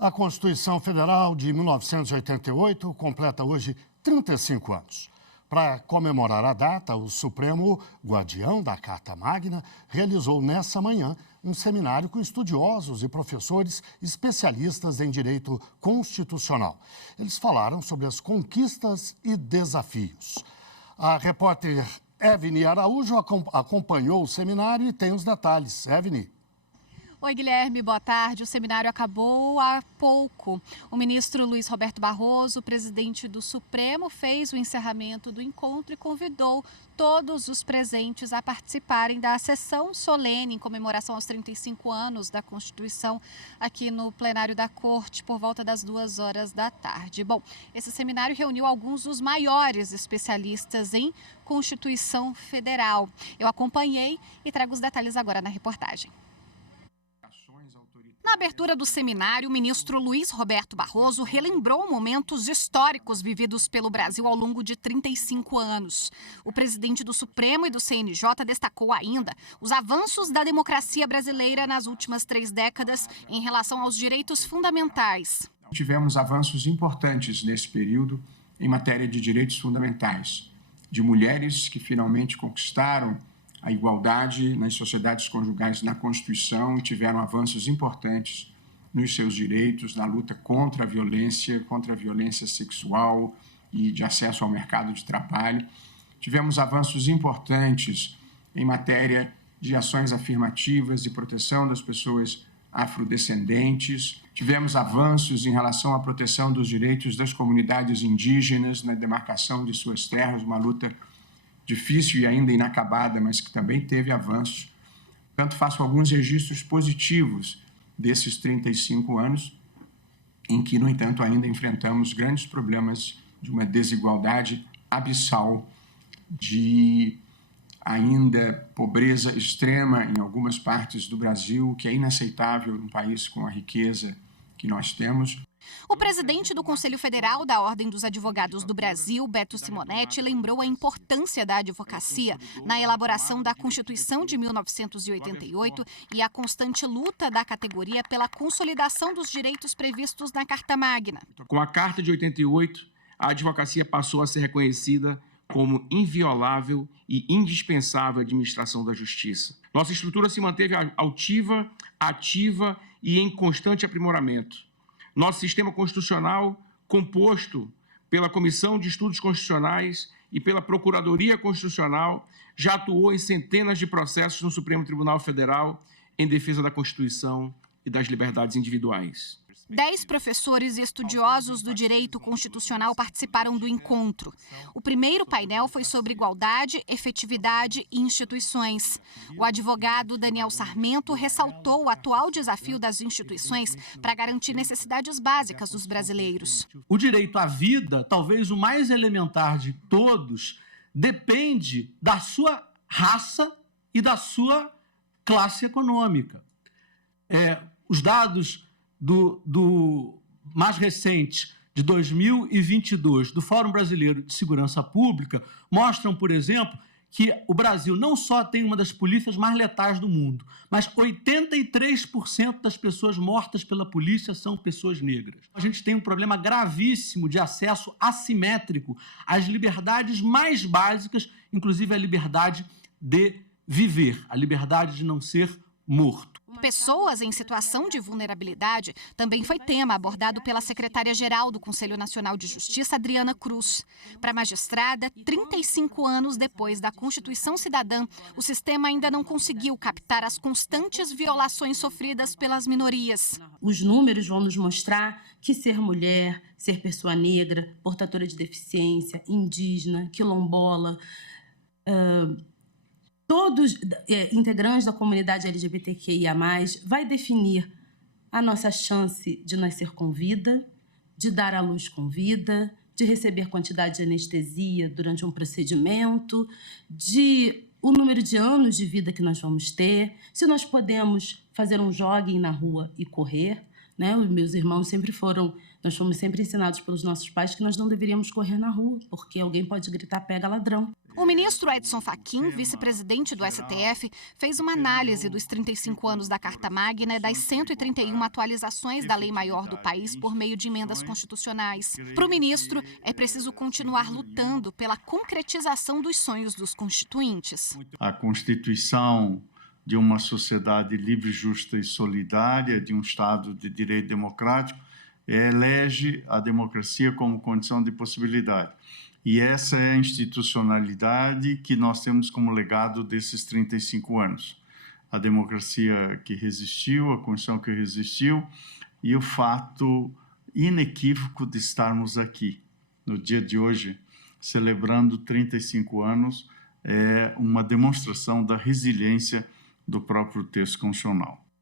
A Constituição Federal de 1988 completa hoje 35 anos. Para comemorar a data, o Supremo Guardião da Carta Magna realizou nessa manhã um seminário com estudiosos e professores especialistas em direito constitucional. Eles falaram sobre as conquistas e desafios. A repórter Evni Araújo acompanhou o seminário e tem os detalhes. Evni. Oi, Guilherme, boa tarde. O seminário acabou há pouco. O ministro Luiz Roberto Barroso, presidente do Supremo, fez o encerramento do encontro e convidou todos os presentes a participarem da sessão solene em comemoração aos 35 anos da Constituição aqui no plenário da Corte por volta das 2 horas da tarde. Bom, esse seminário reuniu alguns dos maiores especialistas em Constituição Federal. Eu acompanhei e trago os detalhes agora na reportagem. Na abertura do seminário, o ministro Luiz Roberto Barroso relembrou momentos históricos vividos pelo Brasil ao longo de 35 anos. O presidente do Supremo e do CNJ destacou ainda os avanços da democracia brasileira nas últimas 3 décadas em relação aos direitos fundamentais. Tivemos avanços importantes nesse período em matéria de direitos fundamentais, de mulheres que finalmente conquistaram a igualdade nas sociedades conjugais na Constituição, tiveram avanços importantes nos seus direitos, na luta contra a violência sexual e de acesso ao mercado de trabalho. Tivemos avanços importantes em matéria de ações afirmativas e proteção das pessoas afrodescendentes. Tivemos avanços em relação à proteção dos direitos das comunidades indígenas na demarcação de suas terras, uma luta difícil e ainda inacabada, mas que também teve avanços. Portanto, faço alguns registros positivos desses 35 anos, em que, no entanto, ainda enfrentamos grandes problemas de uma desigualdade abissal, de ainda pobreza extrema em algumas partes do Brasil, que é inaceitável num país com a riqueza que nós temos. O presidente do Conselho Federal da Ordem dos Advogados do Brasil, Beto Simonetti, lembrou a importância da advocacia na elaboração da Constituição de 1988 e a constante luta da categoria pela consolidação dos direitos previstos na Carta Magna. Com a Carta de 88, a advocacia passou a ser reconhecida como inviolável e indispensável à administração da justiça. Nossa estrutura se manteve altiva, ativa e em constante aprimoramento. Nosso sistema constitucional, composto pela Comissão de Estudos Constitucionais e pela Procuradoria Constitucional, já atuou em centenas de processos no Supremo Tribunal Federal em defesa da Constituição e das liberdades individuais. 10 professores e estudiosos do direito constitucional participaram do encontro. O primeiro painel foi sobre igualdade, efetividade e instituições. O advogado Daniel Sarmento ressaltou o atual desafio das instituições para garantir necessidades básicas dos brasileiros. O direito à vida, talvez o mais elementar de todos, depende da sua raça e da sua classe econômica. Os dados do mais recente, de 2022, do Fórum Brasileiro de Segurança Pública, mostram, por exemplo, que o Brasil não só tem uma das polícias mais letais do mundo, mas 83% das pessoas mortas pela polícia são pessoas negras. A gente tem um problema gravíssimo de acesso assimétrico às liberdades mais básicas, inclusive a liberdade de viver, a liberdade de não ser morto. Pessoas em situação de vulnerabilidade também foi tema abordado pela secretária-geral do Conselho Nacional de Justiça, Adriana Cruz. Para a magistrada, 35 anos depois da Constituição Cidadã, o sistema ainda não conseguiu captar as constantes violações sofridas pelas minorias. Os números vão nos mostrar que ser mulher, ser pessoa negra, portadora de deficiência, indígena, quilombola, todos integrantes da comunidade LGBTQIA+, vai definir a nossa chance de nascer com vida, de dar à luz com vida, de receber quantidade de anestesia durante um procedimento, de o número de anos de vida que nós vamos ter, se nós podemos fazer um jogging na rua e correr, né? Os meus irmãos nós fomos sempre ensinados pelos nossos pais que nós não deveríamos correr na rua, porque alguém pode gritar, pega ladrão. O ministro Edson Fachin, vice-presidente do STF, fez uma análise dos 35 anos da Carta Magna e das 131 atualizações da Lei Maior do país por meio de emendas constitucionais. Para o ministro, é preciso continuar lutando pela concretização dos sonhos dos constituintes. A Constituição de uma sociedade livre, justa e solidária, de um Estado de direito democrático, elege a democracia como condição de possibilidade. E essa é a institucionalidade que nós temos como legado desses 35 anos. A democracia que resistiu, a Constituição que resistiu e o fato inequívoco de estarmos aqui, no dia de hoje, celebrando 35 anos, é uma demonstração da resiliência do próprio texto constitucional.